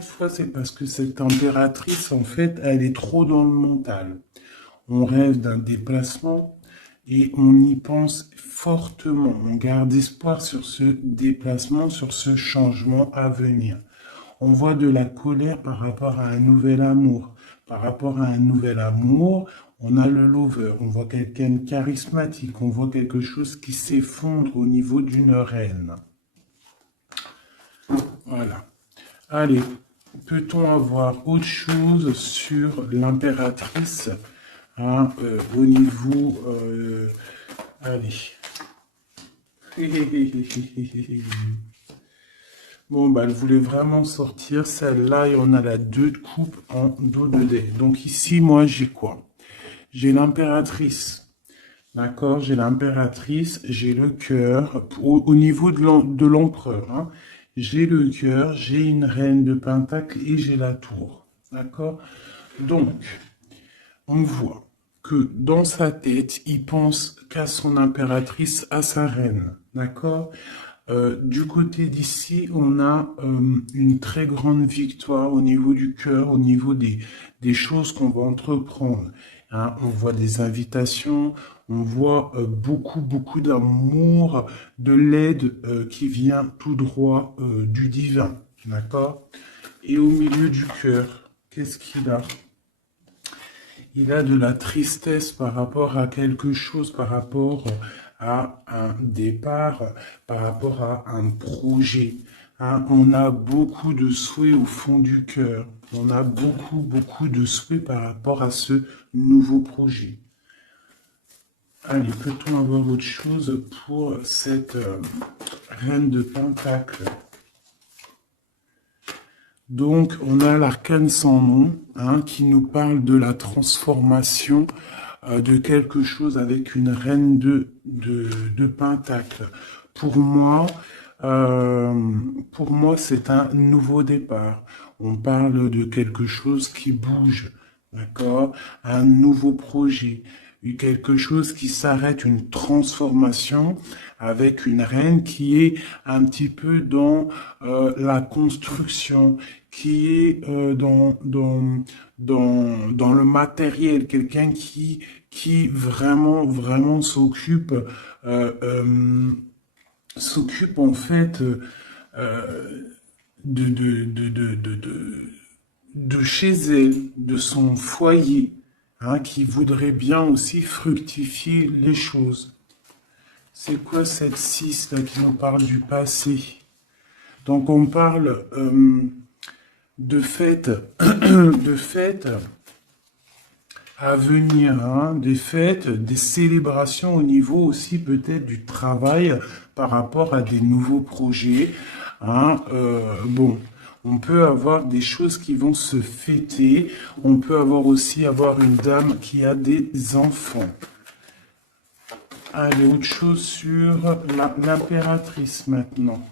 Fois, c'est parce que cette impératrice, en fait, elle est trop dans le mental. On rêve d'un déplacement et on y pense fortement. On garde espoir sur ce déplacement, sur ce changement à venir. On voit de la colère par rapport à un nouvel amour. Par rapport à un nouvel amour, on a le lover. On voit quelqu'un de charismatique. On voit quelque chose qui s'effondre au niveau d'une reine. Voilà. Allez, peut-on avoir autre chose sur l'impératrice au niveau... allez. Bon, bah, elle voulait vraiment sortir celle-là et on a la 2 de coupe en dos de dé. Donc ici, moi, j'ai quoi? J'ai l'impératrice. D'accord? J'ai l'impératrice, j'ai le cœur. Au niveau de l'empereur, hein. J'ai le cœur, j'ai une reine de pentacle et j'ai la tour. D'accord? Donc, on voit que dans sa tête, il pense qu'à son impératrice, à sa reine. D'accord? Du côté d'ici, on a une très grande victoire au niveau du cœur, au niveau des choses qu'on va entreprendre. Hein, on voit des invitations, on voit beaucoup d'amour, de l'aide qui vient tout droit du divin. D'accord? Et au milieu du cœur, qu'est-ce qu'il a? Il a de la tristesse par rapport à quelque chose, par rapport à un départ, par rapport à un projet. Hein, on a beaucoup de souhaits au fond du cœur. On a beaucoup de souhaits par rapport à ce nouveau projet. Allez, peut-on avoir autre chose pour cette reine de Pentacle? Donc, on a l'arcane sans nom, hein, qui nous parle de la transformation de quelque chose avec une reine de Pentacle. Pour moi, c'est un nouveau départ. On parle de quelque chose qui bouge, d'accord? Un nouveau projet, quelque chose qui s'arrête, une transformation avec une reine qui est un petit peu dans la construction, qui est dans le matériel, quelqu'un qui vraiment s'occupe s'occupe en fait de, de, de, de, de, de, de chez elle, de son foyer, hein, qui voudrait bien aussi fructifier les choses. C'est quoi cette 6 là qui nous parle du passé? Donc on parle de fêtes, de fêtes à venir, hein, des fêtes, des célébrations au niveau aussi peut-être du travail par rapport à des nouveaux projets. Hein, bon, on peut avoir des choses qui vont se fêter. On peut avoir aussi avoir une dame qui a des enfants. Allez, autre chose sur l'impératrice maintenant.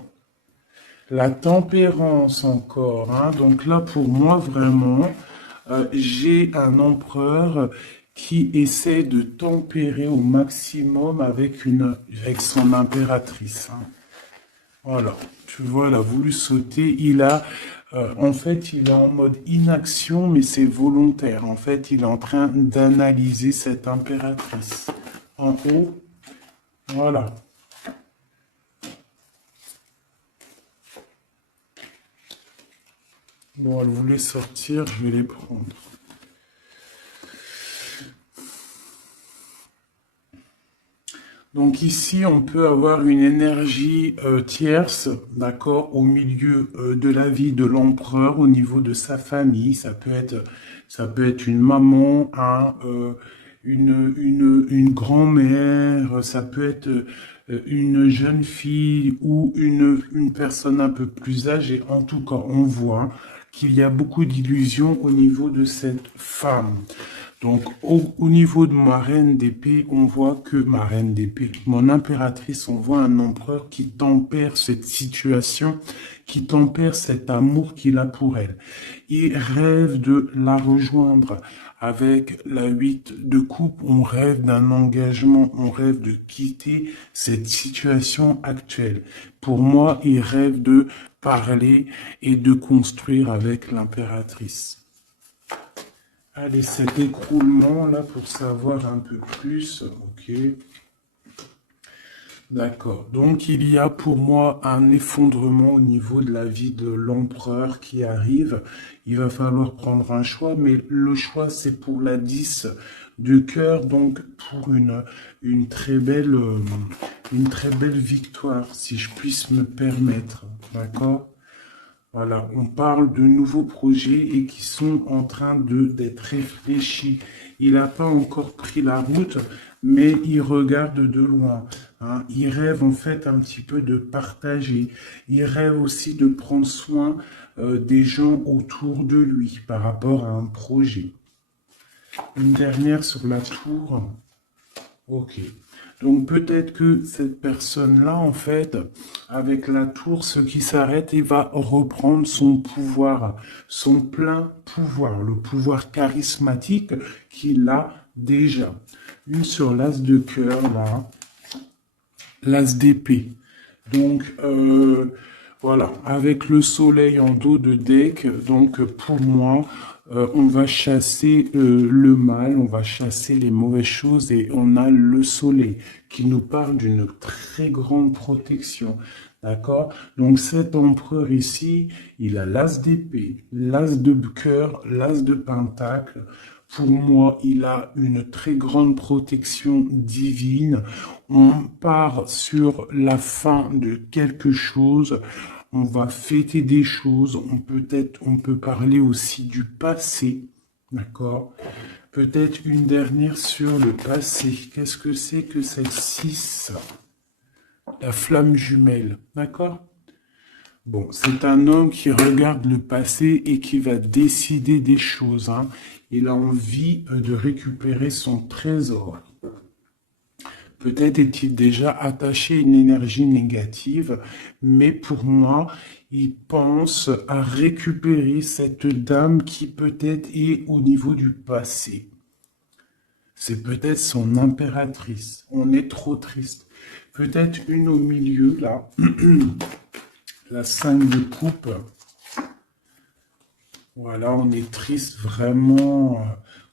La tempérance encore. Hein, donc là, pour moi, vraiment, j'ai un empereur qui essaie de tempérer au maximum avec son impératrice. Hein. Voilà, tu vois, il a voulu sauter. En fait, il est en mode inaction, mais c'est volontaire. En fait, il est en train d'analyser cette impératrice. En haut, voilà. Bon, elle voulait sortir, je vais les prendre. Donc ici, on peut avoir une énergie tierce, d'accord, au milieu de la vie de l'empereur, au niveau de sa famille. Ça peut être une maman, hein, une grand-mère, ça peut être une jeune fille ou une personne un peu plus âgée. En tout cas, on voit qu'il y a beaucoup d'illusions au niveau de cette femme. Donc, au niveau de ma reine d'épée, on voit que ma reine d'épée, mon impératrice, on voit un empereur qui tempère cette situation, qui tempère cet amour qu'il a pour elle. Il rêve de la rejoindre. Avec la 8 de coupe, on rêve d'un engagement, on rêve de quitter cette situation actuelle. Pour moi, il rêve de parler et de construire avec l'impératrice. Allez, cet écroulement là pour savoir un peu plus. Ok. D'accord. Donc il y a pour moi un effondrement au niveau de la vie de l'empereur qui arrive. Il va falloir prendre un choix, mais le choix c'est pour la 10 de cœur, donc pour une très belle victoire, si je puisse me permettre. D'accord? Voilà, on parle de nouveaux projets et qui sont en train d'être réfléchis. Il n'a pas encore pris la route, mais il regarde de loin. Hein. Il rêve en fait un petit peu de partager. Il rêve aussi de prendre soin des gens autour de lui par rapport à un projet. Une dernière sur la tour. Ok. Donc peut-être que cette personne-là, en fait, avec la tour, ce qui s'arrête, il va reprendre son pouvoir, son plein pouvoir, le pouvoir charismatique qu'il a déjà. Une sur l'as de cœur, là, l'as d'épée. Donc, voilà, avec le soleil en dos de deck, donc pour moi, on va chasser le mal, on va chasser les mauvaises choses et on a le soleil qui nous parle d'une très grande protection. D'accord? Donc cet empereur ici, il a l'as d'épée, l'as de cœur, l'as de pentacle. Pour moi, il a une très grande protection divine. On part sur la fin de quelque chose. On va fêter des choses. On peut parler aussi du passé. D'accord? Peut-être une dernière sur le passé. Qu'est-ce que c'est que cette 6? La flamme jumelle. D'accord? Bon, c'est un homme qui regarde le passé et qui va décider des choses. Hein. Il a envie de récupérer son trésor. Peut-être est-il déjà attaché à une énergie négative, mais pour moi, il pense à récupérer cette dame qui peut-être est au niveau du passé. C'est peut-être son impératrice. On est trop triste. Peut-être une au milieu, là. La 5 de coupe. Voilà, on est triste vraiment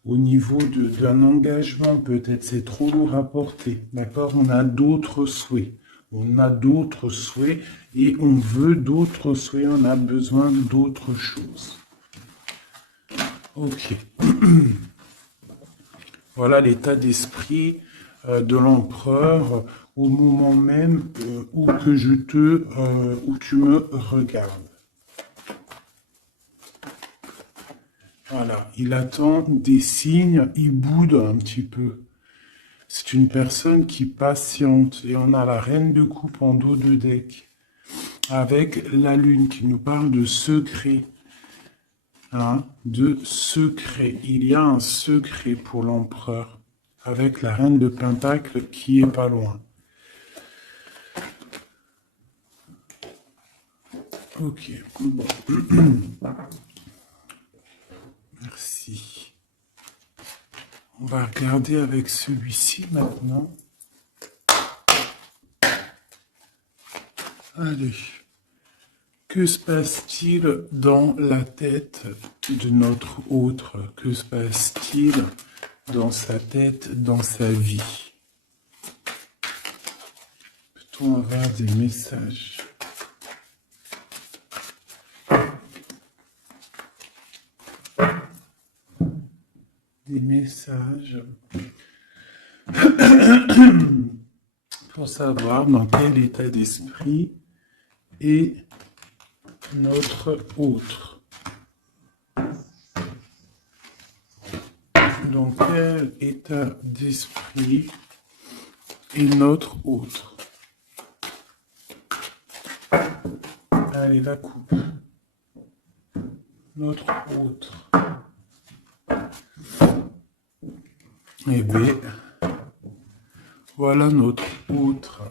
au niveau d'un engagement. Peut-être c'est trop lourd à porter. D'accord? On a d'autres souhaits. On a d'autres souhaits et on veut d'autres souhaits. On a besoin d'autres choses. Ok. Voilà l'état d'esprit de l'empereur au moment même où tu me regardes. Voilà, il attend des signes, il boude un petit peu. C'est une personne qui patiente et on a la reine de coupe en dos de deck avec la lune qui nous parle de secret. Hein, de secret. Il y a un secret pour l'empereur avec la reine de pentacle qui est pas loin. Ok, bon. Merci. On va regarder avec celui-ci maintenant. Allez. Que se passe-t-il dans la tête de notre autre? Que se passe-t-il dans sa tête, dans sa vie? Peut-on avoir des messages? Des messages pour savoir dans quel état d'esprit est notre autre. Dans quel état d'esprit est notre autre? Allez, la coupe. Notre autre. Eh bien, voilà notre autre.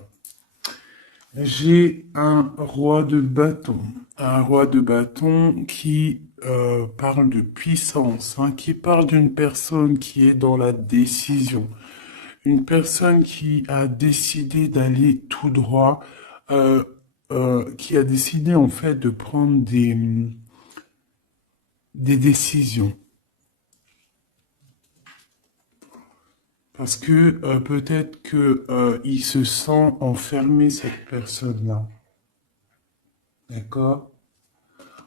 J'ai un roi de bâton. Un roi de bâton qui parle de puissance, hein, qui parle d'une personne qui est dans la décision. Une personne qui a décidé d'aller tout droit, euh, qui a décidé en fait de prendre des décisions. Parce que peut-être que il se sent enfermé, cette personne-là. D'accord?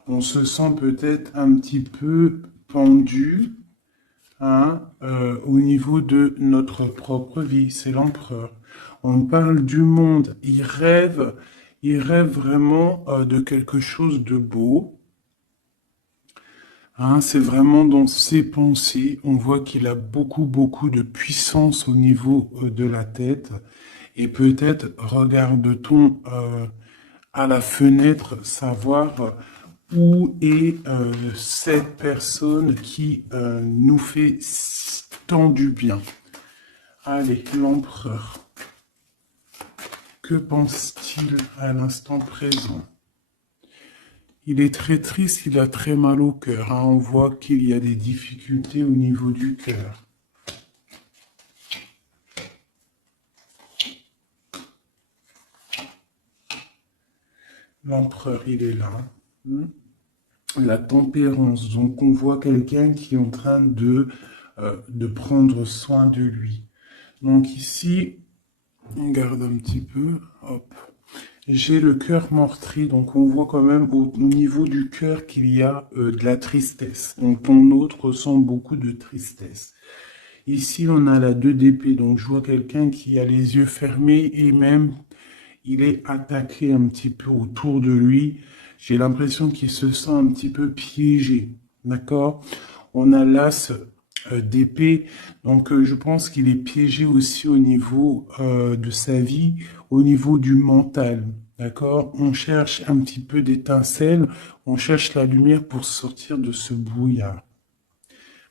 On se sent peut-être un petit peu pendu, hein, au niveau de notre propre vie. C'est l'empereur. On parle du monde. Il rêve vraiment de quelque chose de beau. Hein, c'est vraiment dans ses pensées. On voit qu'il a beaucoup de puissance au niveau de la tête. Et peut-être regarde-t-on à la fenêtre savoir où est cette personne qui nous fait tant du bien. Allez, l'empereur. Que pense-t-il à l'instant présent? Il est très triste, il a très mal au cœur. Hein. On voit qu'il y a des difficultés au niveau du cœur. L'empereur, il est là. La tempérance. Donc, on voit quelqu'un qui est en train de prendre soin de lui. Donc, ici, on garde un petit peu. Hop. J'ai le cœur meurtri, donc on voit quand même au niveau du cœur qu'il y a de la tristesse. Donc ton autre ressent beaucoup de tristesse. Ici, on a la 2 d'épée, donc je vois quelqu'un qui a les yeux fermés et même il est attaqué un petit peu autour de lui. J'ai l'impression qu'il se sent un petit peu piégé, d'accord? On a l'as d'épée, donc je pense qu'il est piégé aussi au niveau de sa vie, au niveau du mental, d'accord? On cherche un petit peu d'étincelle, on cherche la lumière pour sortir de ce brouillard,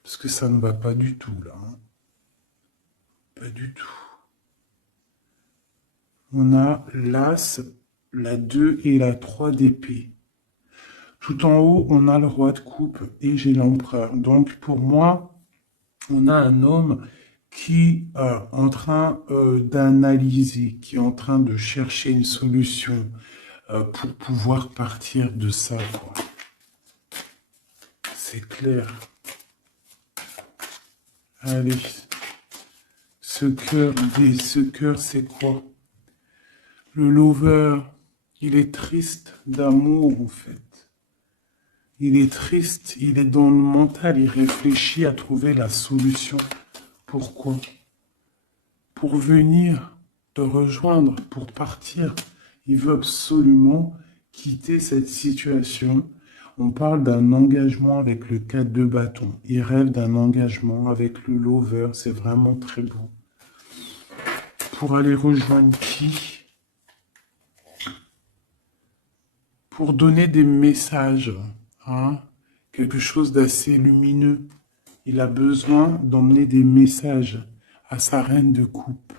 parce que ça ne va pas du tout là, hein. Pas du tout. On a l'as, la 2 et la 3 d'épée. Tout en haut, on a le roi de coupe et j'ai l'empereur. Donc pour moi, on a un homme qui est en train d'analyser, qui est en train de chercher une solution pour pouvoir partir de ça. C'est clair. Allez. Ce cœur, c'est quoi? Le lover, il est triste d'amour en fait. Il est triste, il est dans le mental, il réfléchit à trouver la solution. Pourquoi? Pour venir te rejoindre, pour partir. Il veut absolument quitter cette situation. On parle d'un engagement avec le 4 de bâton. Il rêve d'un engagement avec le lover. C'est vraiment très beau. Pour aller rejoindre qui? Pour donner des messages. Hein? Quelque chose d'assez lumineux. Il a besoin d'emmener des messages à sa reine de coupe.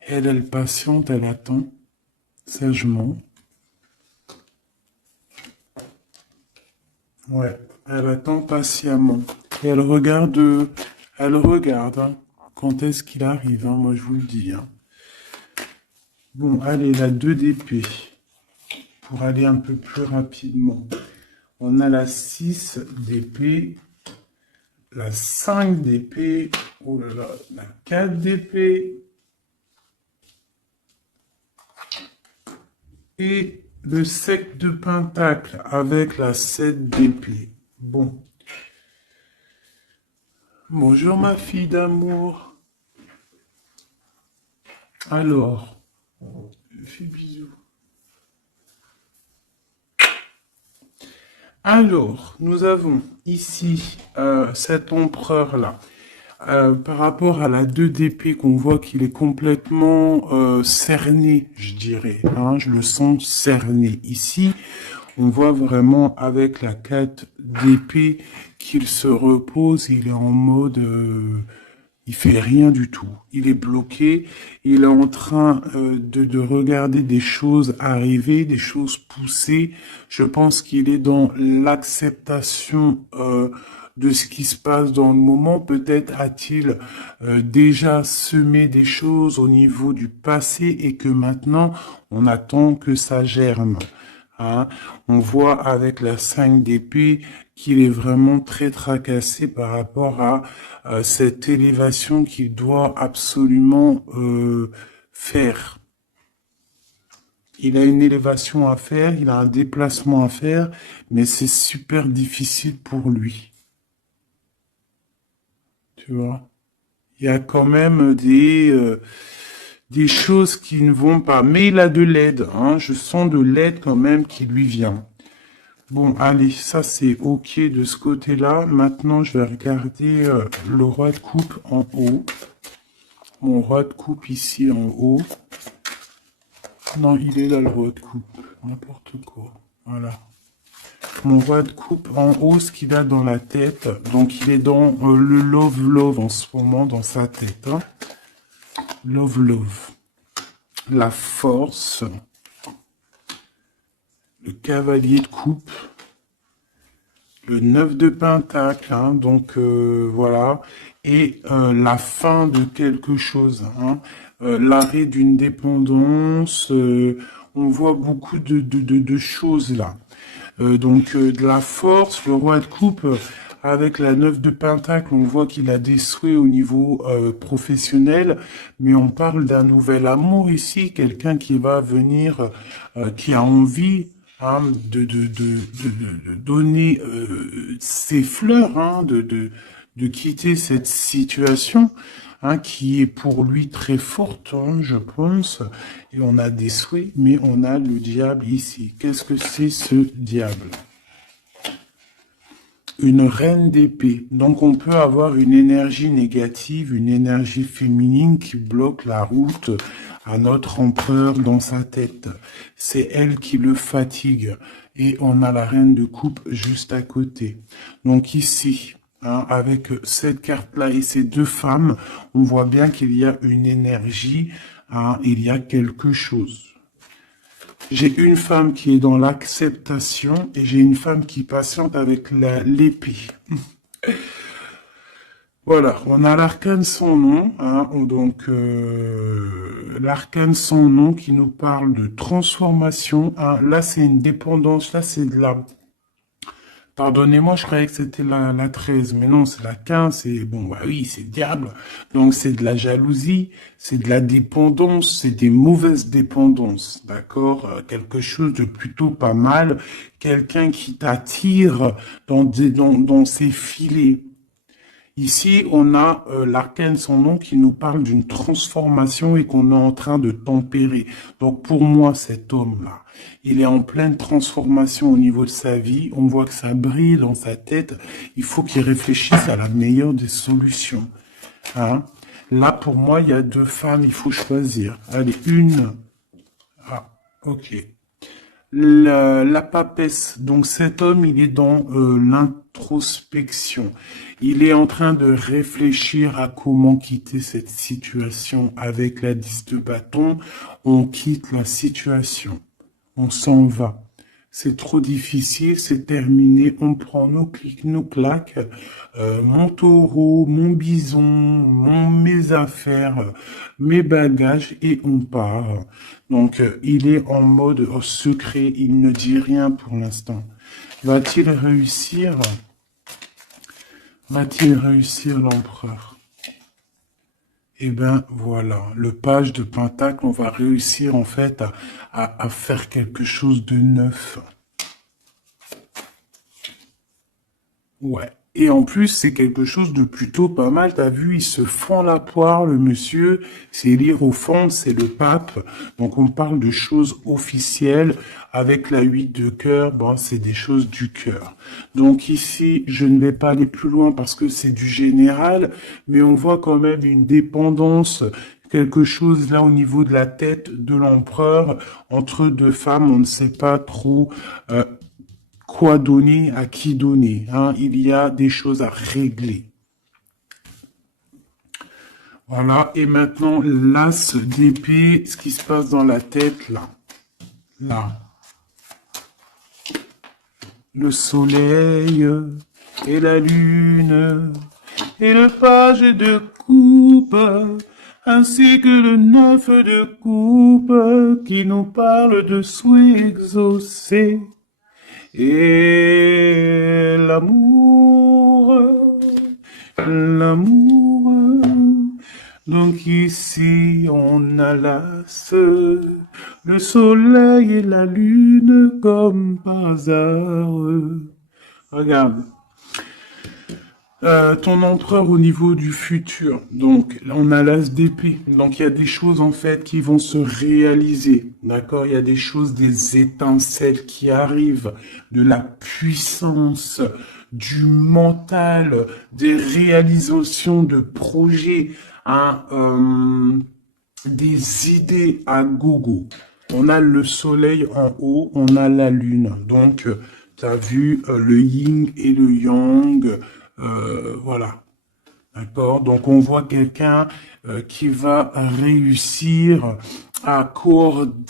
Elle patiente, elle attend sagement. Ouais, elle attend patiemment. Et elle regarde, hein, quand est-ce qu'il arrive, hein, moi je vous le dis. Hein. Bon, allez, la 2 d'épée. Pour aller un peu plus rapidement. On a la 6 d'épée, la 5 d'épée, oh là là, la 4 d'épée, et le 7 de pentacle avec la 7 d'épée. Bon. Bonjour ma fille d'amour. Alors, fais bisous. Alors, nous avons ici cet empereur-là. Par rapport à la 2 d'épée qu'on voit qu'il est complètement cerné, je dirais. Hein, je le sens cerné. Ici, On voit vraiment avec la 4 d'épée qu'il se repose, il est en mode... il fait rien du tout. Il est bloqué. Il est en train de regarder des choses arriver, des choses pousser. Je pense qu'il est dans l'acceptation de ce qui se passe dans le moment. Peut-être a-t-il déjà semé des choses au niveau du passé et que maintenant, on attend que ça germe. Hein. On voit avec la 5 d'épée qu'il est vraiment très tracassé par rapport à cette élévation qu'il doit absolument faire. Il a une élévation à faire, il a un déplacement à faire, mais c'est super difficile pour lui. Tu vois? Il y a quand même des choses qui ne vont pas. Mais il a de l'aide, hein. Je sens de l'aide quand même qui lui vient. Bon, allez, ça c'est ok de ce côté-là. Maintenant, je vais regarder le roi de coupe en haut. Mon roi de coupe ici en haut. Non, il est là le roi de coupe. N'importe quoi. Voilà. Mon roi de coupe en haut, ce qu'il a dans la tête. Donc, il est dans le love en ce moment, dans sa tête. Hein. Love. La force. Le cavalier de coupe. Le 9 de pentacle, hein, donc voilà, et la fin de quelque chose, hein, l'arrêt d'une dépendance, on voit beaucoup de choses là. Donc de la force, le roi de coupe, avec la 9 de pentacle, on voit qu'il a des souhaits au niveau professionnel, mais on parle d'un nouvel amour ici, quelqu'un qui va venir, qui a envie hein, de donner ses fleurs, hein, de quitter cette situation hein, qui est pour lui très forte, hein, je pense. Et on a des souhaits, mais on a le diable ici. Qu'est-ce que c'est ce diable? Une reine d'épée. Donc on peut avoir une énergie négative, une énergie féminine qui bloque la route à notre empereur dans sa tête. C'est elle qui le fatigue. Et on a la reine de coupe juste à côté. Donc ici, hein, avec cette carte-là et ces deux femmes, on voit bien qu'il y a une énergie, hein, il y a quelque chose. J'ai une femme qui est dans l'acceptation et j'ai une femme qui patiente avec l'épée. Voilà, on a l'arcane sans nom, hein, donc l'arcane sans nom qui nous parle de transformation. Hein, là, c'est une dépendance, là, c'est de la... Pardonnez-moi, je croyais que c'était la 13, mais non, c'est la 15, c'est, bon, bah oui, c'est diable. Donc, c'est de la jalousie, c'est de la dépendance, c'est des mauvaises dépendances, d'accord? Quelque chose de plutôt pas mal, quelqu'un qui t'attire dans ses filets. Ici, on a l'arcane sans nom qui nous parle d'une transformation et qu'on est en train de tempérer. Donc pour moi, cet homme-là, il est en pleine transformation au niveau de sa vie. On voit que ça brille dans sa tête. Il faut qu'il réfléchisse à la meilleure des solutions. Hein? Là, pour moi, il y a deux femmes, il faut choisir. Allez, une. Ah, ok. La papesse, donc cet homme, il est dans l'introspection. Il est en train de réfléchir à comment quitter cette situation avec la 10 de bâton. On quitte la situation. On s'en va. C'est trop difficile, c'est terminé. On prend nos clics, nos claques, mon taureau, mon bison, mes affaires, mes bagages et on part. Donc, il est en mode secret, il ne dit rien pour l'instant. Va-t-il réussir? Va-t-il réussir l'empereur? Eh ben voilà, le page de Pentacle, on va réussir en fait à faire quelque chose de neuf. Ouais. Et en plus, c'est quelque chose de plutôt pas mal. T'as vu, il se fend la poire, le monsieur. C'est l'hiérophante, c'est le pape. Donc, on parle de choses officielles. Avec la 8 de cœur, bon, c'est des choses du cœur. Donc ici, je ne vais pas aller plus loin parce que c'est du général. Mais on voit quand même une dépendance quelque chose là au niveau de la tête de l'empereur. Entre deux femmes, on ne sait pas trop quoi donner, à qui donner. Hein. Il y a des choses à régler. Voilà, et maintenant, l'as d'épée, ce qui se passe dans la tête, là. Là. Le soleil et la lune et le page de coupe, ainsi que le 9 de coupe qui nous parle de souhaits exaucés et l'amour, l'amour. Donc ici on a l'as, le soleil et la lune comme par hasard. Regarde. Ton empereur au niveau du futur. Donc, là, on a l'as d'épée. Donc, il y a des choses, en fait, qui vont se réaliser. D'accord? Il y a des choses, des étincelles qui arrivent, de la puissance, du mental, des réalisations de projets, hein, des idées à gogo. On a le soleil en haut, on a la lune. Donc, tu as vu le yin et le yang. Voilà. D'accord? Donc, on voit quelqu'un qui va réussir à coordonner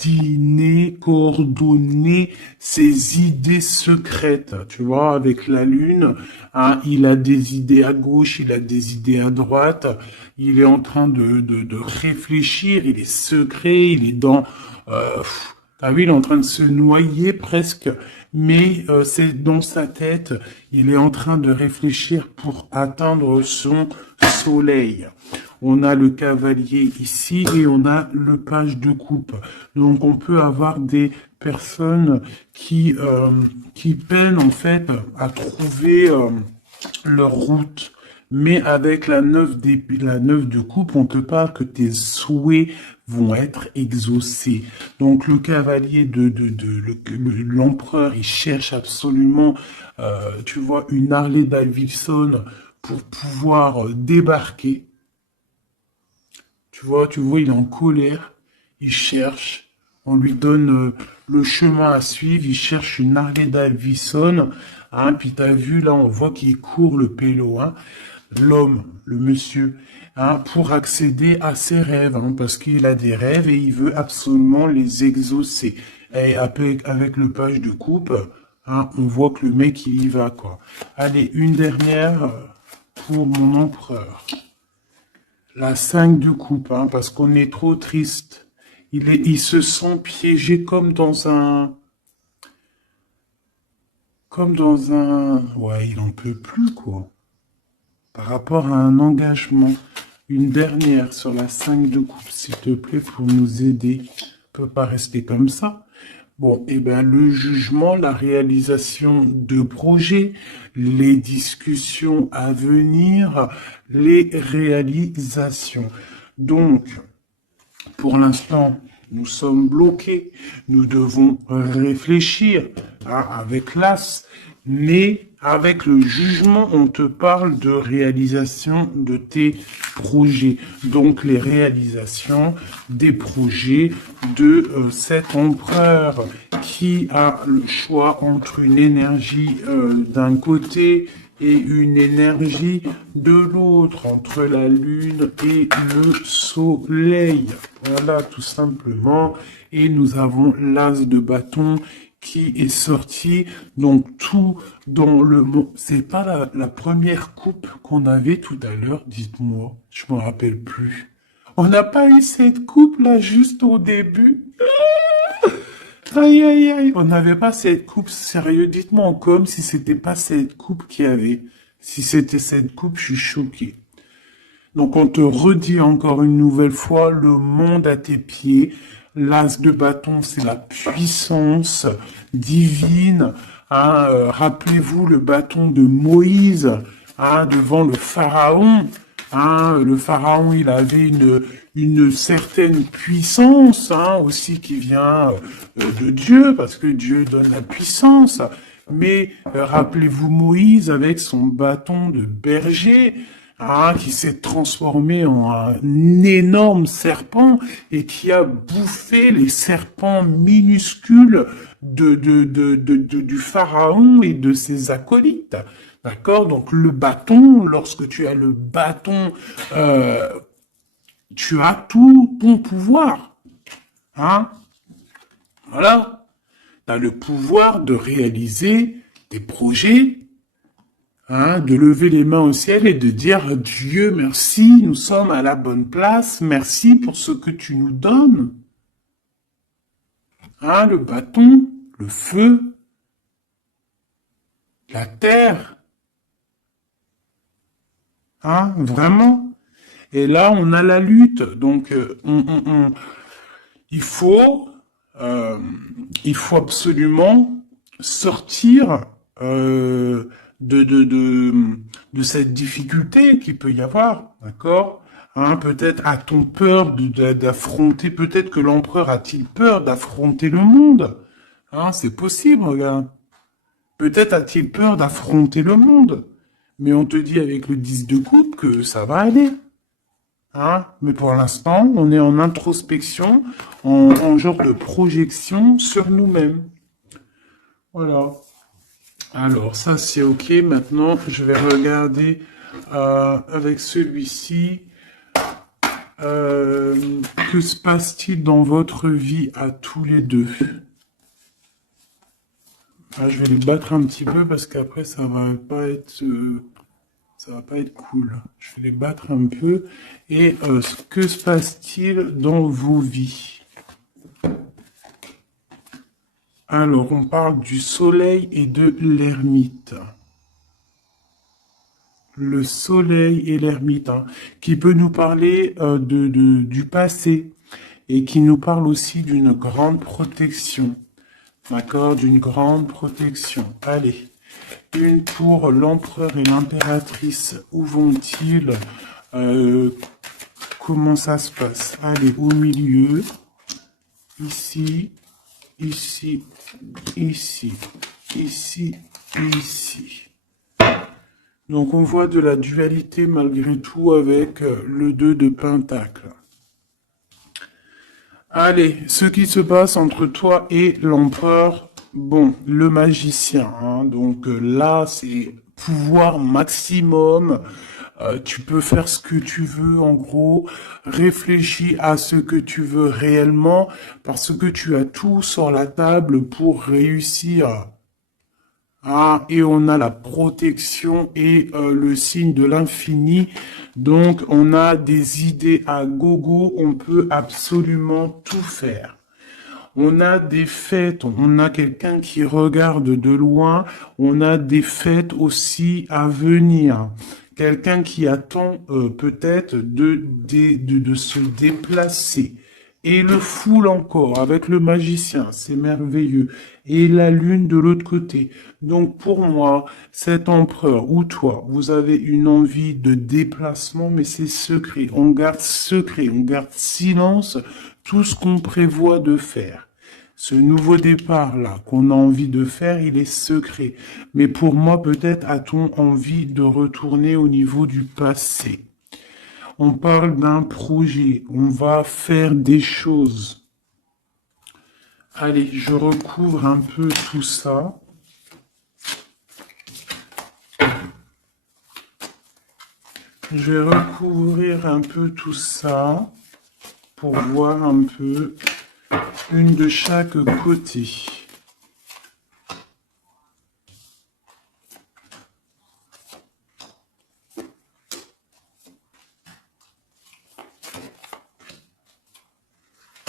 ses idées secrètes. Tu vois, avec la lune, hein, il a des idées à gauche, il a des idées à droite. Il est en train de réfléchir, il est secret, il est dans... Ah oui, il est en train de se noyer presque, mais c'est dans sa tête, il est en train de réfléchir pour atteindre son soleil. On a le cavalier ici et on a le page de coupe. Donc on peut avoir des personnes qui peinent en fait à trouver leur route. Mais avec la 9 de coupe, on te parle que tes souhaits vont être exaucés. Donc le cavalier l'empereur, il cherche absolument, tu vois, une Harley Davidson pour pouvoir débarquer. Tu vois, il est en colère, il cherche, on lui donne le chemin à suivre, il cherche une Harley Davidson, hein, puis t'as vu, là, on voit qu'il court le pélo, hein, l'homme, le monsieur, hein, pour accéder à ses rêves, hein, parce qu'il a des rêves et il veut absolument les exaucer. Et avec le page de coupe, hein, on voit que le mec, il y va, quoi. Allez, une dernière pour mon empereur. La 5 de coupe, hein, parce qu'on est trop triste. Il se sent piégé comme dans un... Ouais, il en peut plus, quoi. Par rapport à un engagement. Une dernière sur la 5 de coupe, s'il te plaît, pour nous aider. On peut pas rester comme ça. Bon, eh ben, le jugement, la réalisation de projets, les discussions à venir, les réalisations. Donc, pour l'instant, nous sommes bloqués. Nous devons réfléchir, hein, avec l'as, mais avec le jugement, on te parle de réalisation de tes projets. Donc, les réalisations des projets de cet empereur qui a le choix entre une énergie d'un côté et une énergie de l'autre, entre la lune et le soleil. Voilà, tout simplement. Et nous avons l'as de bâton qui est sorti, donc tout dans le monde. C'est pas la première coupe qu'on avait tout à l'heure, dites-moi, je me rappelle plus. On n'a pas eu cette coupe là juste au début. Aïe aïe aïe, on n'avait pas cette coupe, sérieux, dites-moi en com si c'était pas cette coupe qu'il y avait. Si c'était cette coupe, je suis choqué. Donc on te redit encore une nouvelle fois, le monde à tes pieds. L'as de bâton, c'est la puissance divine. Hein, rappelez-vous le bâton de Moïse, hein, devant le pharaon. Hein, le pharaon, il avait une certaine puissance, hein, aussi qui vient de Dieu, parce que Dieu donne la puissance. Mais rappelez-vous Moïse avec son bâton de berger. hein, qui s'est transformé en un énorme serpent et qui a bouffé les serpents minuscules du pharaon et de ses acolytes. D'accord? Donc le bâton, lorsque tu as le bâton, tu as tout ton pouvoir. Hein? Voilà. Tu as le pouvoir de réaliser des projets, hein, de lever les mains au ciel et de dire Dieu merci, nous sommes à la bonne place, merci pour ce que tu nous donnes. Hein, le bâton, le feu, la terre. Hein, vraiment. Et là, on a la lutte. Donc, il faut, euh, il faut absolument sortir de cette difficulté qu'il peut y avoir, d'accord? Hein, peut-être a-t-on peur d'affronter, peut-être que l'empereur a-t-il peur d'affronter le monde? Hein, c'est possible, regarde. Peut-être a-t-il peur d'affronter le monde. Mais on te dit avec le 10 de coupe que ça va aller. Hein? Mais pour l'instant, on est en introspection, en genre de projection sur nous-mêmes. Voilà. Alors, ça c'est ok. Maintenant, je vais regarder avec celui-ci. Que se passe-t-il dans votre vie à tous les deux? Ah, je vais les battre un petit peu parce qu'après ça va pas être cool. Je vais les battre un peu. Et que se passe-t-il dans vos vies? Alors, on parle du soleil et de l'ermite. Le soleil et l'ermite, hein, qui peut nous parler du passé et qui nous parle aussi d'une grande protection. D'accord? D'une grande protection. Allez. Une pour l'empereur et l'impératrice. Où vont-ils? Comment ça se passe? Allez, au milieu. Ici, ici, ici, ici, ici. Donc on voit de la dualité malgré tout avec le 2 de pentacle. Allez, ce qui se passe entre toi et l'empereur, bon, le magicien, hein, donc là c'est pouvoir maximum, tu peux faire ce que tu veux en gros, réfléchis à ce que tu veux réellement, parce que tu as tout sur la table pour réussir. Ah, et on a la protection et le signe de l'infini. Donc, on a des idées à gogo. On peut absolument tout faire. On a des fêtes. On a quelqu'un qui regarde de loin. On a des fêtes aussi à venir. Quelqu'un qui attend peut-être de se déplacer. Et le foule encore avec le magicien, c'est merveilleux. Et la lune de l'autre côté. Donc pour moi, cet empereur ou toi, vous avez une envie de déplacement, mais c'est secret. On garde secret, on garde silence tout ce qu'on prévoit de faire. Ce nouveau départ-là qu'on a envie de faire, il est secret. Mais pour moi, peut-être a-t-on envie de retourner au niveau du passé. On parle d'un projet, on va faire des choses. Allez, je recouvre un peu tout ça. Je vais recouvrir un peu tout ça pour voir un peu une de chaque côté.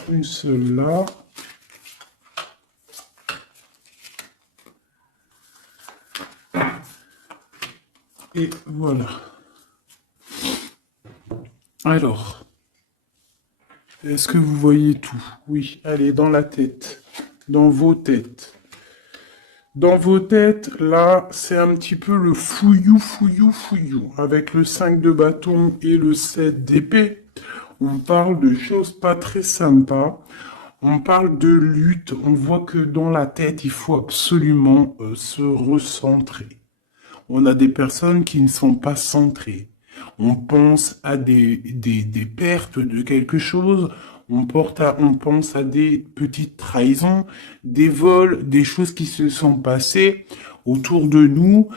Une seule là. Et voilà. Alors, est-ce que vous voyez tout? Oui, allez, dans la tête, dans vos têtes. Dans vos têtes, là, c'est un petit peu le fouillou, fouillou, fouillou. Avec le 5 de bâton et le 7 d'épée, on parle de choses pas très sympas. On parle de lutte. On voit que dans la tête, il faut absolument se recentrer. On a des personnes qui ne sont pas centrées. On pense à des pertes de quelque chose. On pense à des petites trahisons, des vols, des choses qui se sont passées autour de nous,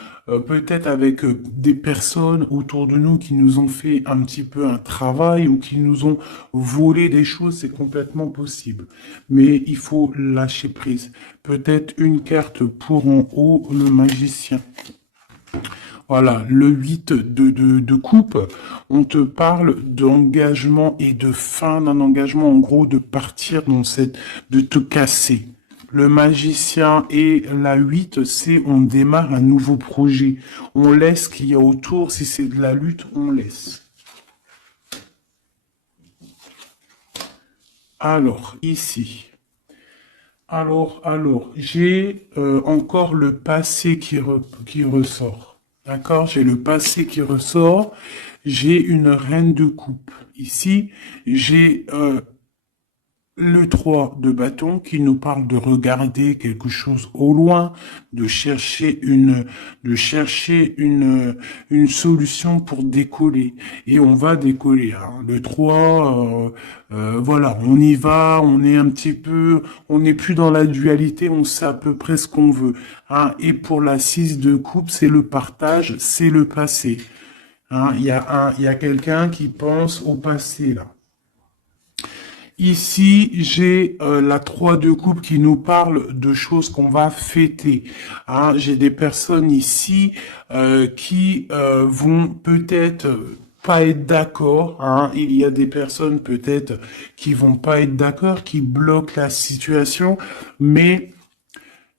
peut-être avec des personnes autour de nous qui nous ont fait un petit peu un travail ou qui nous ont volé des choses, c'est complètement possible. Mais il faut lâcher prise. Peut-être une carte pour en haut, le magicien. Voilà, le 8 de coupe, on te parle d'engagement et de fin d'un engagement, en gros, de partir dans de te casser. Le magicien et la 8, c'est on démarre un nouveau projet. On laisse ce qu'il y a autour, si c'est de la lutte, on laisse. Alors, ici. Alors, j'ai encore le passé qui ressort. D'accord? J'ai le passé qui ressort. J'ai une reine de coupe. Ici, j'ai le 3 de bâton qui nous parle de regarder quelque chose au loin, de chercher une solution pour décoller. Et on va décoller, hein. Le 3, voilà, on y va, on est un petit peu, on n'est plus dans la dualité, on sait à peu près ce qu'on veut, hein. Et pour la 6 de coupe, c'est le partage, c'est le passé. Hein, il y a quelqu'un qui pense au passé, là. Ici, j'ai la 3 de coupe qui nous parle de choses qu'on va fêter. Hein, j'ai des personnes ici qui vont peut-être pas être d'accord. Hein. Il y a des personnes peut-être qui vont pas être d'accord, qui bloquent la situation. Mais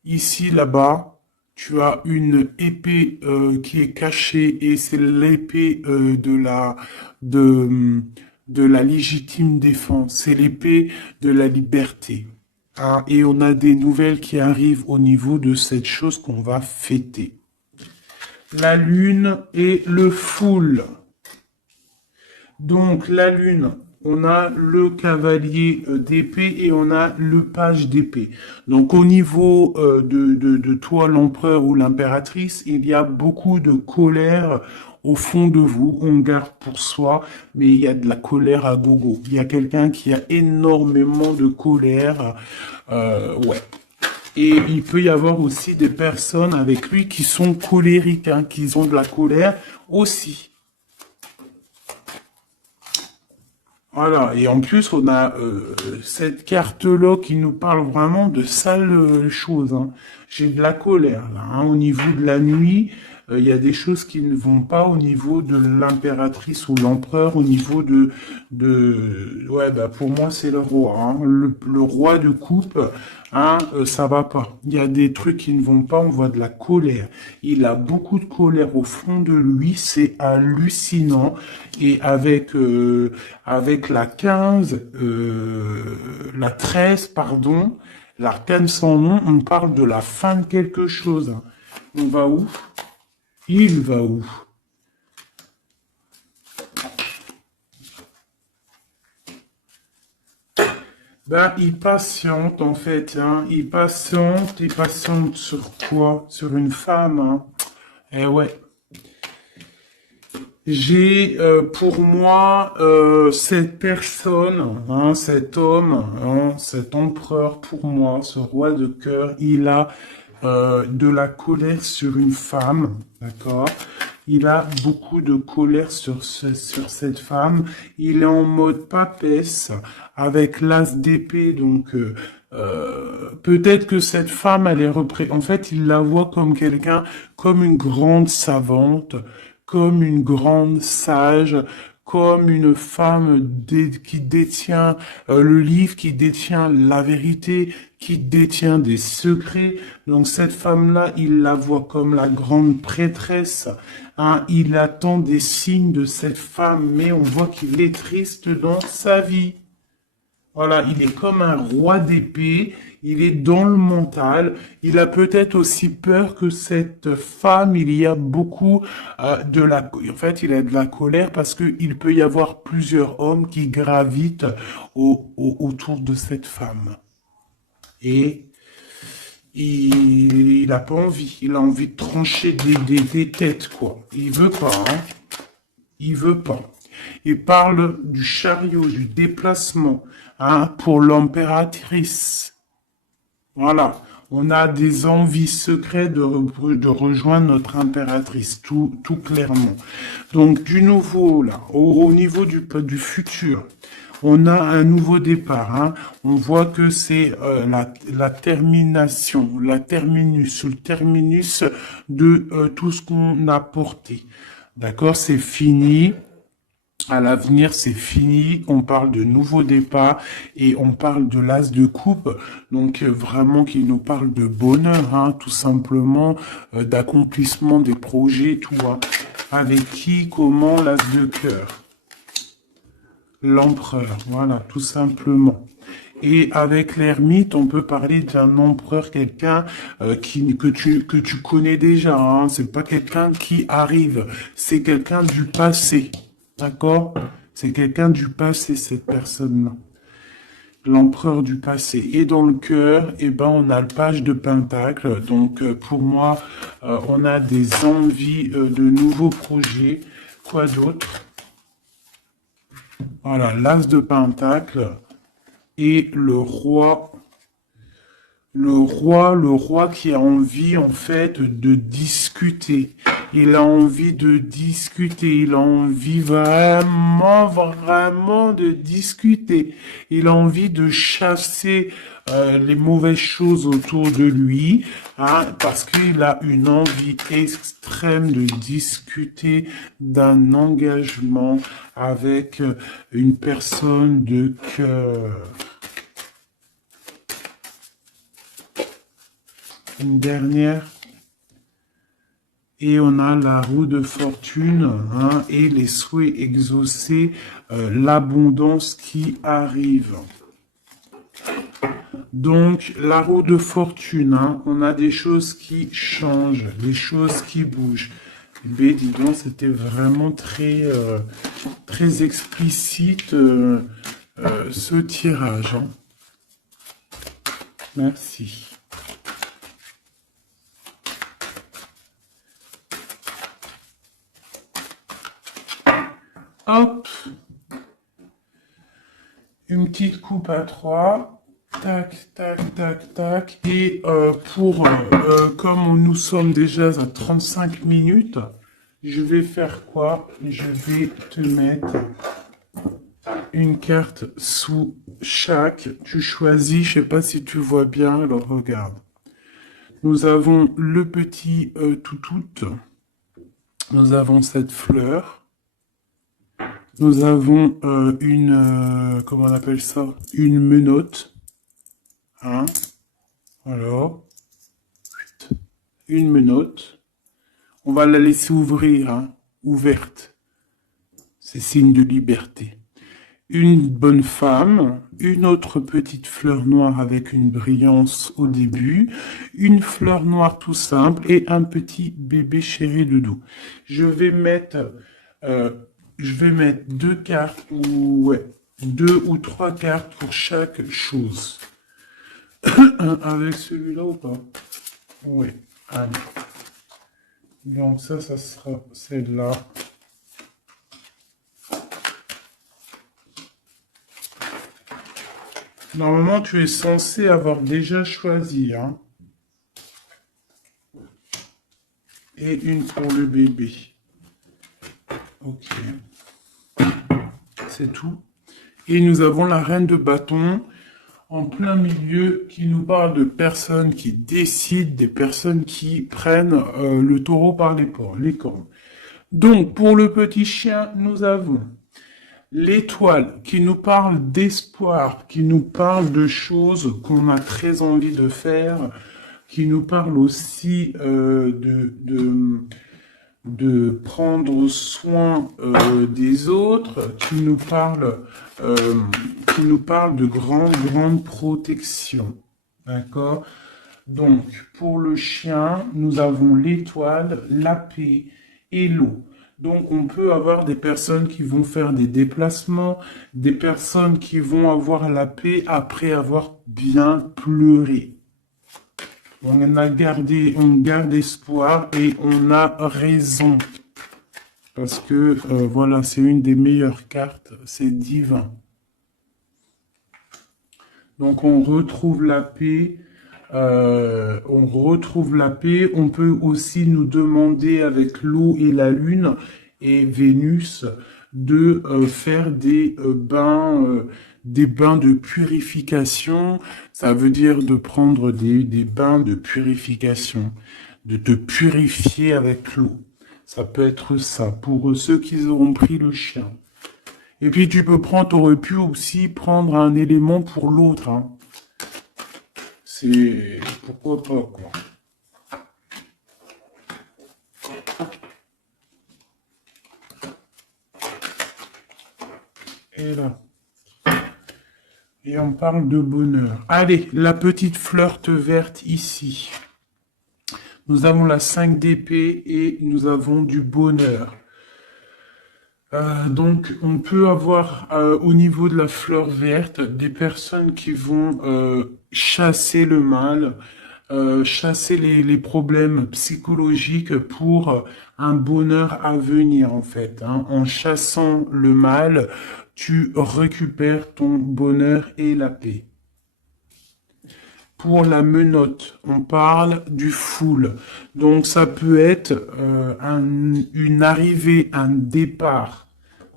ici, là-bas, tu as une épée qui est cachée et c'est l'épée de de la légitime défense. C'est l'épée de la liberté. Hein, et on a des nouvelles qui arrivent au niveau de cette chose qu'on va fêter. La lune et le foule. Donc la lune, on a le cavalier d'épée et on a le page d'épée. Donc au niveau de toi, l'empereur ou l'impératrice, il y a beaucoup de colère au fond de vous. On garde pour soi, mais il y a de la colère à gogo. Il y a quelqu'un qui a énormément de colère. Ouais. Et il peut y avoir aussi des personnes avec lui qui sont colériques, hein, qui ont de la colère aussi. Voilà, et en plus, on a cette carte-là qui nous parle vraiment de sales choses. Hein. J'ai de la colère, là. Hein. Au niveau de la nuit, il y a des choses qui ne vont pas au niveau de l'impératrice ou l'empereur, au niveau Ouais, bah pour moi, c'est le roi. Hein. Le roi de coupe, hein, ça va pas. Il y a des trucs qui ne vont pas, on voit de la colère. Il a beaucoup de colère au fond de lui, c'est hallucinant. Et avec la 15, la 13, pardon, l'arcane sans nom, on parle de la fin de quelque chose. On va où? Il va où? Ben, il patiente, en fait, hein. Il patiente sur quoi? Sur une femme, hein. Eh ouais. J'ai pour moi cette personne, hein, cet homme, hein, cet empereur pour moi, ce roi de cœur, il a de la colère sur une femme, d'accord? Il a beaucoup de colère sur cette femme. Il est en mode papesse avec l'as d'épée, donc peut-être que cette femme, elle est en fait, il la voit comme quelqu'un, comme une grande savante, comme une grande sage, comme une femme qui détient le livre, qui détient la vérité, qui détient des secrets. Donc cette femme-là, il la voit comme la grande prêtresse. Hein, il attend des signes de cette femme, mais on voit qu'il est triste dans sa vie. Voilà, il est comme un roi d'épée, il est dans le mental, il a peut-être aussi peur que cette femme, il y a beaucoup en fait, il a de la colère parce qu'il peut y avoir plusieurs hommes qui gravitent autour de cette femme. Et il a pas envie, il a envie de trancher des têtes, quoi. Il veut pas, hein. il veut pas. Il parle du chariot, du déplacement, hein, pour l'impératrice. Voilà, on a des envies secrètes de rejoindre notre impératrice, tout clairement. Donc, du nouveau, là, au niveau du futur, on a un nouveau départ. Hein. On voit que c'est la termination, le terminus de tout ce qu'on a porté. D'accord, c'est fini. À l'avenir, c'est fini. On parle de nouveau départ et on parle de l'as de coupe. Donc vraiment qui nous parle de bonheur, hein, tout simplement, d'accomplissement des projets, tout. Hein. Avec qui, comment, l'as de cœur. L'empereur, voilà, tout simplement. Et avec l'ermite, on peut parler d'un empereur, quelqu'un que tu connais déjà. Hein. C'est pas quelqu'un qui arrive, c'est quelqu'un du passé. D'accord? C'est quelqu'un du passé, cette personne-là. L'empereur du passé. Et dans le cœur, eh ben, on a le page de Pentacle. Donc, pour moi, on a des envies de nouveaux projets. Quoi d'autre? Voilà, l'as de Pentacle et le roi qui a envie, en fait, de discuter. Il a envie de discuter. Il a envie vraiment de discuter. Il a envie de chasser les mauvaises choses autour de lui, hein, parce qu'il a une envie extrême de discuter d'un engagement avec une personne de cœur. Une dernière. Et on a la roue de fortune, hein, et les souhaits exaucés, l'abondance qui arrive. Donc, la roue de fortune, hein, on a des choses qui changent, des choses qui bougent. Mais dis donc, c'était vraiment très explicite ce tirage. Hein. Merci. Hop, une petite coupe à 3, tac, tac, tac, tac. Et comme nous sommes déjà à 35 minutes, je vais faire quoi? Je vais te mettre une carte sous chaque. Tu choisis, je sais pas si tu vois bien, alors regarde. Nous avons le petit toutout, nous avons cette fleur. Nous avons comment on appelle ça? Une menotte. Hein? Alors, une menotte. On va la laisser ouvrir, hein? Ouverte. C'est signe de liberté. Une bonne femme, une autre petite fleur noire avec une brillance au début, une fleur noire tout simple et un petit bébé chéri de doux. Je vais mettre deux cartes, deux ou trois cartes pour chaque chose. Avec celui-là ou pas? Oui, allez. Donc ça sera celle-là. Normalement, tu es censé avoir déjà choisi, hein. Et une pour le bébé. Ok. C'est tout. Et nous avons la reine de bâton en plein milieu qui nous parle de personnes qui décident, des personnes qui prennent le taureau par les cornes. Donc, pour le petit chien, nous avons l'étoile qui nous parle d'espoir, qui nous parle de choses qu'on a très envie de faire, qui nous parle aussi de prendre soin des autres, qui nous parle de grande protection. D'accord? Donc, pour le chien, nous avons l'étoile, la paix et l'eau. Donc, on peut avoir des personnes qui vont faire des déplacements, des personnes qui vont avoir la paix après avoir bien pleuré. On garde espoir et on a raison. Parce que, voilà, c'est une des meilleures cartes, c'est divin. Donc, on retrouve la paix. On retrouve la paix. On peut aussi nous demander avec l'eau et la lune et Vénus de faire des bains de purification. Ça veut dire de prendre des bains de purification, de te purifier avec l'eau. Ça peut être ça pour ceux qui auront pris le chien. Et puis tu peux prendre, t'aurais pu aussi prendre un élément pour l'autre, hein. C'est pourquoi pas, quoi. Et là. Et on parle de bonheur. Allez, la petite fleur verte ici. Nous avons la 5 d'épée et nous avons du bonheur. Donc, on peut avoir au niveau de la fleur verte des personnes qui vont chasser le mal, chasser les problèmes psychologiques pour un bonheur à venir en fait, hein. En chassant le mal, tu récupères ton bonheur et la paix. Pour la menotte, on parle du full. Donc ça peut être une arrivée, un départ,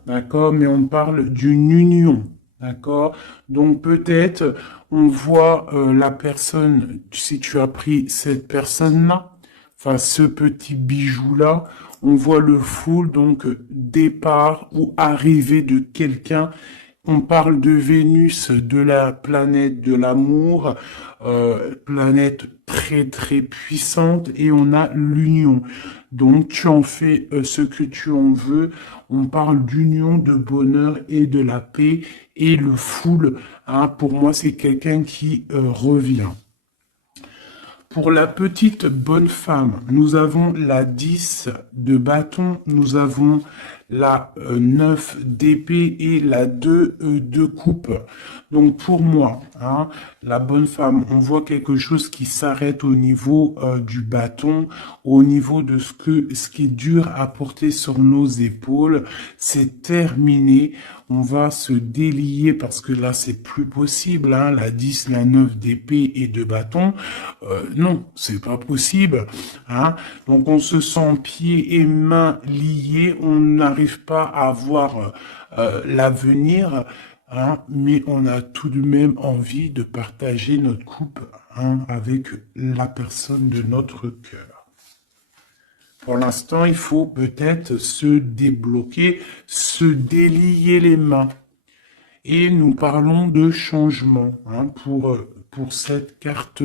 d'accord, mais on parle d'une union, d'accord. Donc peut-être on voit la personne, si tu as pris cette personne-là, enfin ce petit bijou-là, on voit le full, donc départ ou arrivée de quelqu'un. On parle de Vénus, de la planète de l'amour, planète très très puissante, et on a l'union. Donc tu en fais ce que tu en veux. On parle d'union, de bonheur et de la paix, et le full, hein, pour moi c'est quelqu'un qui revient. Pour la petite bonne femme, nous avons la 10 de bâton, nous avons la 9 d'épée et la 2 de coupe. Donc pour moi, hein, la bonne femme, on voit quelque chose qui s'arrête au niveau du bâton, au niveau de ce qui est dur à porter sur nos épaules. C'est terminé. On va se délier parce que là, c'est plus possible, hein, la 10, la 9 d'épée et de bâton. Non, c'est pas possible, hein. Donc, on se sent pieds et mains liés. On n'arrive pas à voir l'avenir, hein, mais on a tout de même envie de partager notre coupe, hein, avec la personne de notre cœur. Pour l'instant, il faut peut-être se débloquer, se délier les mains. Et nous parlons de changement, hein, pour cette carte,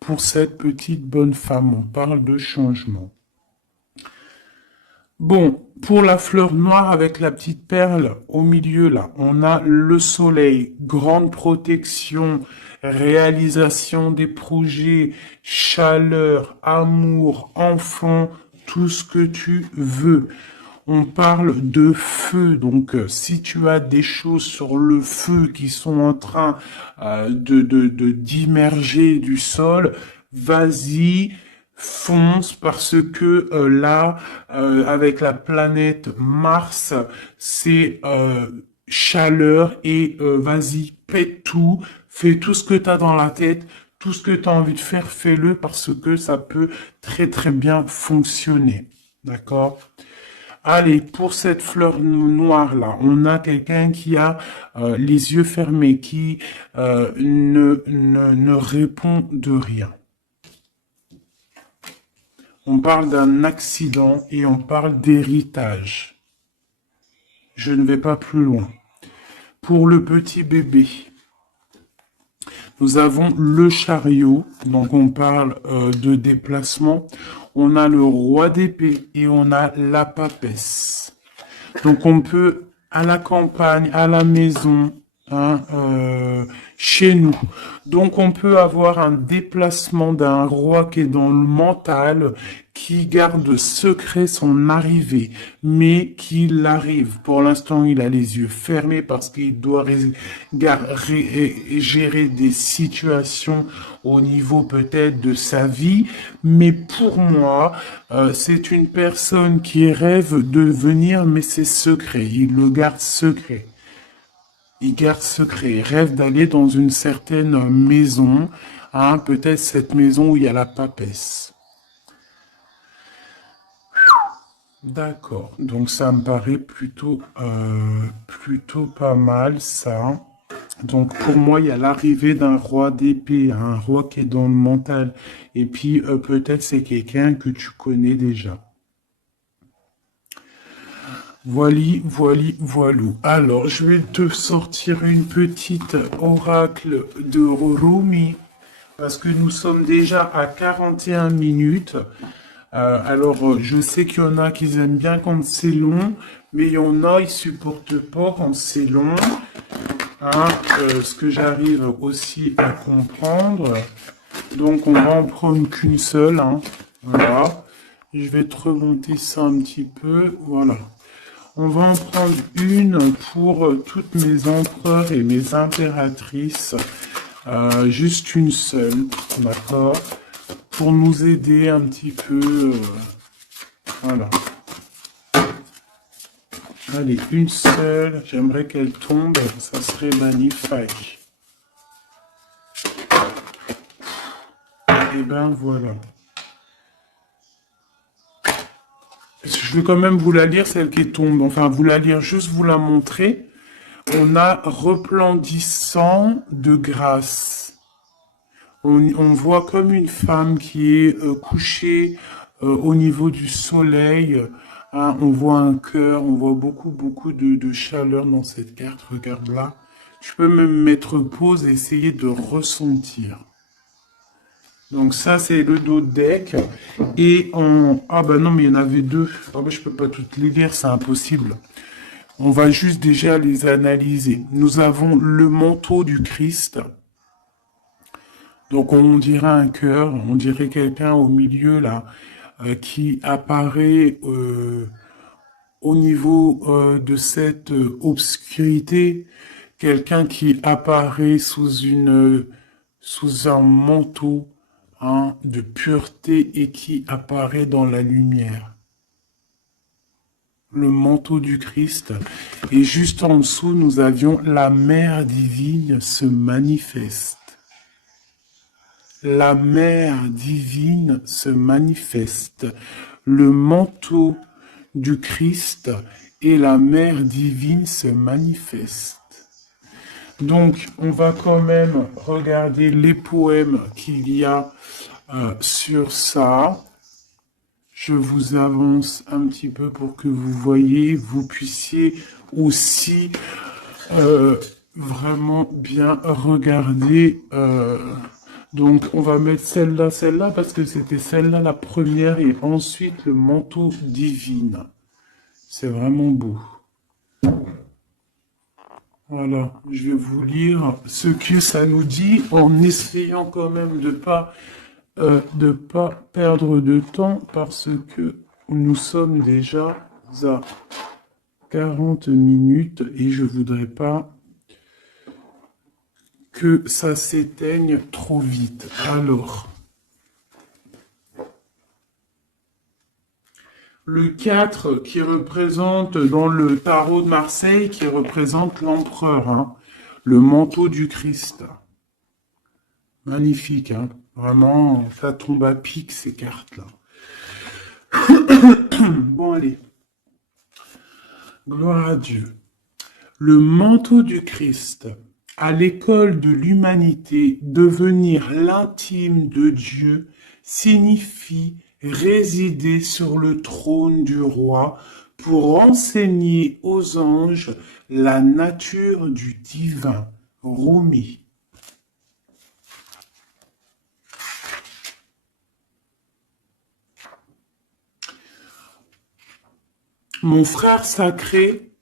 pour cette petite bonne femme. On parle de changement. Bon, pour la fleur noire avec la petite perle au milieu, là, on a le soleil, grande protection, réalisation des projets, chaleur, amour, enfant, tout ce que tu veux. On parle de feu, donc si tu as des choses sur le feu qui sont en train d'immerger du sol, vas-y, fonce, parce que là, avec la planète Mars, c'est chaleur, et vas-y, pète tout, fais tout ce que tu as dans la tête. Tout ce que tu as envie de faire, fais-le, parce que ça peut très très bien fonctionner. D'accord? Allez, pour cette fleur noire là, on a quelqu'un qui a les yeux fermés, qui ne répond de rien. On parle d'un accident et on parle d'héritage. Je ne vais pas plus loin. Pour le petit bébé, nous avons le chariot, donc on parle de déplacement. On a le roi d'épée et on a la papesse. Donc on peut, à la campagne, à la maison, hein, chez nous. Donc on peut avoir un déplacement d'un roi qui est dans le mental, qui garde secret son arrivée, mais qu'il arrive. Pour l'instant, il a les yeux fermés parce qu'il doit gérer des situations au niveau peut-être de sa vie. Mais pour moi, c'est une personne qui rêve de venir, mais c'est secret. Il le garde secret. Il garde secret, il rêve d'aller dans une certaine maison, hein, peut-être cette maison où il y a la papesse. D'accord, donc ça me paraît plutôt pas mal ça. Donc pour moi, il y a l'arrivée d'un roi d'épée, un roi qui est dans le mental. Et puis peut-être c'est quelqu'un que tu connais déjà. Voilou. Alors, je vais te sortir une petite oracle de Rumi, parce que nous sommes déjà à 41 minutes. Je sais qu'il y en a qui aiment bien quand c'est long, mais il y en a, ils supportent pas quand c'est long. Hein, ce que j'arrive aussi à comprendre. Donc, on va en prendre qu'une seule. Hein. Voilà. Je vais te remonter ça un petit peu. Voilà. On va en prendre une pour toutes mes empereurs et mes impératrices. Juste une seule, d'accord? Pour nous aider un petit peu. Voilà. Allez, une seule. J'aimerais qu'elle tombe. Ça serait magnifique. Et ben voilà. Je vais quand même vous la lire, celle qui tombe. Enfin, vous la lire, juste vous la montrer. On a resplendissant de grâce. On voit comme une femme qui est couchée au niveau du soleil. Hein, on voit un cœur, on voit beaucoup de chaleur dans cette carte. Regarde là. Je peux même mettre pause et essayer de ressentir. Donc ça, c'est le dos de deck. Et on... Ah bah non, mais il y en avait deux. Ah bah, je peux pas toutes les lire, c'est impossible. On va juste déjà les analyser. Nous avons le manteau du Christ. Donc on dirait un cœur, on dirait quelqu'un au milieu là, qui apparaît au niveau de cette obscurité. Quelqu'un qui apparaît sous un manteau, hein, de pureté et qui apparaît dans la lumière. Le manteau du Christ. Et juste en dessous, nous avions la mère divine se manifeste. La mère divine se manifeste. Le manteau du Christ et la mère divine se manifestent. Donc, on va quand même regarder les poèmes qu'il y a sur ça. Je vous avance un petit peu pour que vous voyez, vous puissiez aussi vraiment bien regarder. Donc, on va mettre celle-là, parce que c'était celle-là la première, et ensuite le manteau divin. C'est vraiment beau. Voilà, je vais vous lire ce que ça nous dit, en essayant quand même de pas perdre de temps, parce que nous sommes déjà à 40 minutes et je voudrais pas que ça s'éteigne trop vite. Alors, le 4 qui représente dans le tarot de Marseille, qui représente l'empereur, hein, le manteau du Christ. Magnifique, hein. Vraiment, ça tombe à pic ces cartes-là. Bon, allez. Gloire à Dieu. Le manteau du Christ, à l'école de l'humanité, devenir l'intime de Dieu signifie résider sur le trône du roi pour enseigner aux anges la nature du divin. Rumi. Mon frère sacré,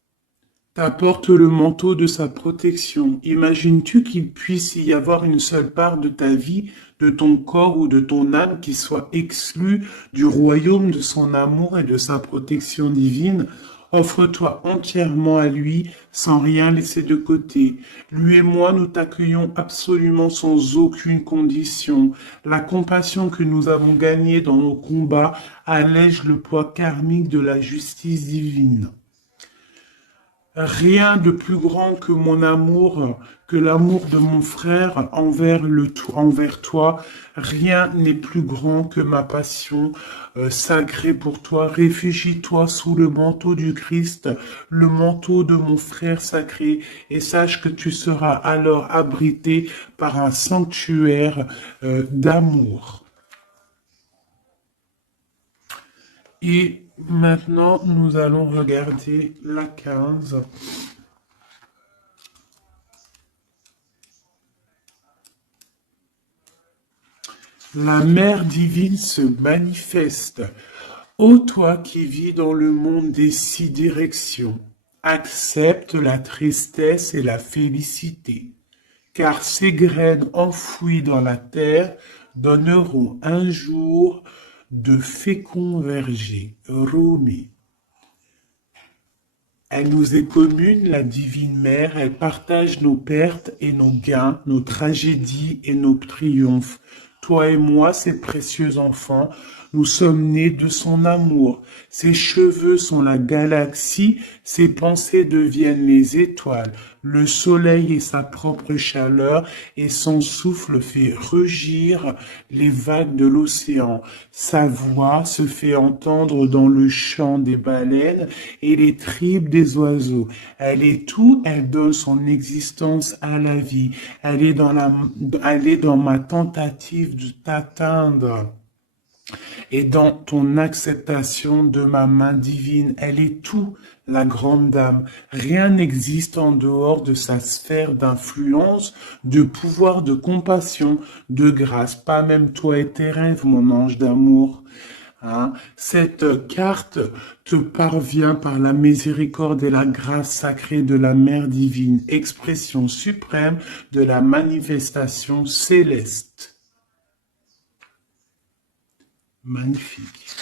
t'apporte le manteau de sa protection. Imagines-tu qu'il puisse y avoir une seule part de ta vie, de ton corps ou de ton âme qui soit exclue du royaume de son amour et de sa protection divine? Offre-toi entièrement à lui sans rien laisser de côté. Lui et moi, nous t'accueillons absolument sans aucune condition. La compassion que nous avons gagnée dans nos combats allège le poids karmique de la justice divine. Rien de plus grand que mon amour, que l'amour de mon frère envers toi. Rien n'est plus grand que ma passion sacrée pour toi. Réfugie-toi sous le manteau du Christ, le manteau de mon frère sacré, et sache que tu seras alors abrité par un sanctuaire d'amour. Et maintenant, nous allons regarder la 15. La mère divine se manifeste. Ô toi qui vis dans le monde des 6 directions, accepte la tristesse et la félicité, car ces graines enfouies dans la terre donneront un jour de féconds vergers. Rumi. Elle nous est commune, la divine mère, elle partage nos pertes et nos gains, nos tragédies et nos triomphes. Toi et moi, ses précieux enfants, nous sommes nés de son amour. Ses cheveux sont la galaxie, ses pensées deviennent les étoiles. Le soleil est sa propre chaleur et son souffle fait rugir les vagues de l'océan. Sa voix se fait entendre dans le chant des baleines et les tripes des oiseaux. Elle est tout, elle donne son existence à la vie. Elle est dans ma tentative de t'atteindre. Et dans ton acceptation de ma main divine, elle est tout, la grande dame. Rien n'existe en dehors de sa sphère d'influence, de pouvoir, de compassion, de grâce. Pas même toi et tes rêves, mon ange d'amour. Hein? Cette carte te parvient par la miséricorde et la grâce sacrée de la Mère divine, expression suprême de la manifestation céleste. Magnifique.